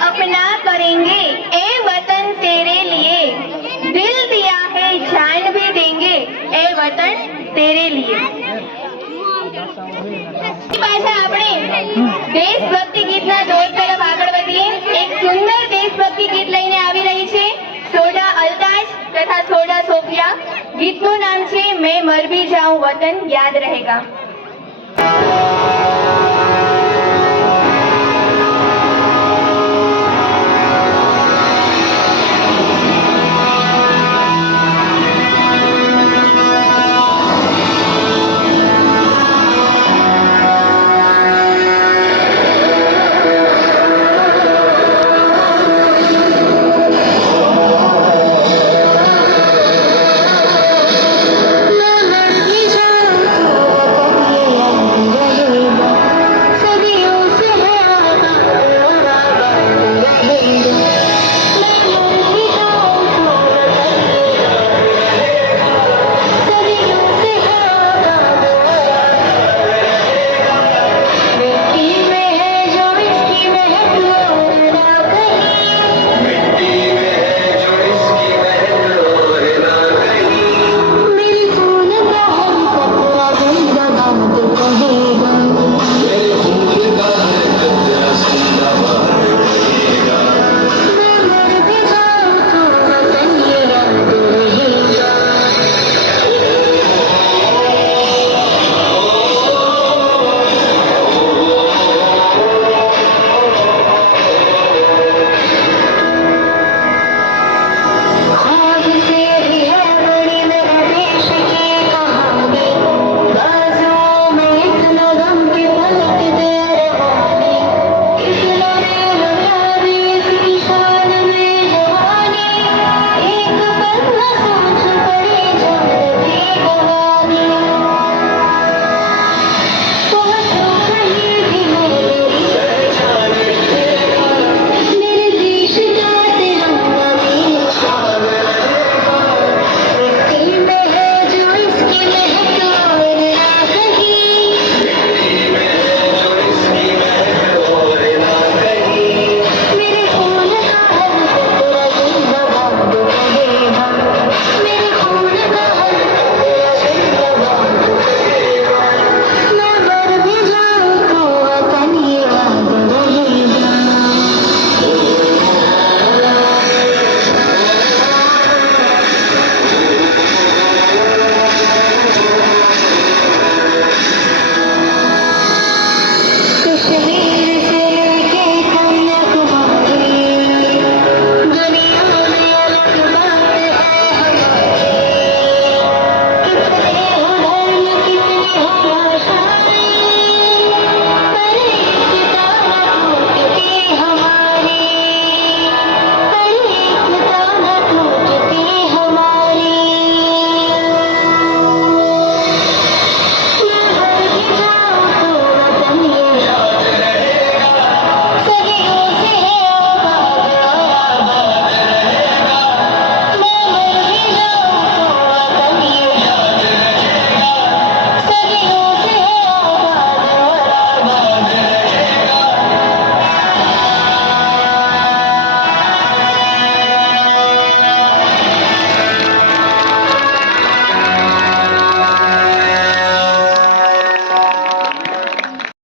अपना करेंगे ए वतन तेरे लिए, दिल दिया है जान भी देंगे ए वतन तेरे लिए। पाछा આપણે દેશભક્તિ ગીતના દોર તરફ આગળ વધીએ। એક સુંદર દેશભક્તિ ગીત લઈને આવી રહી છે સોડા અલ્તાજ તથા સોડા સોફિયા। ગીતનું નામ છે मैं मर भी जाऊं वतन याद रहेगा।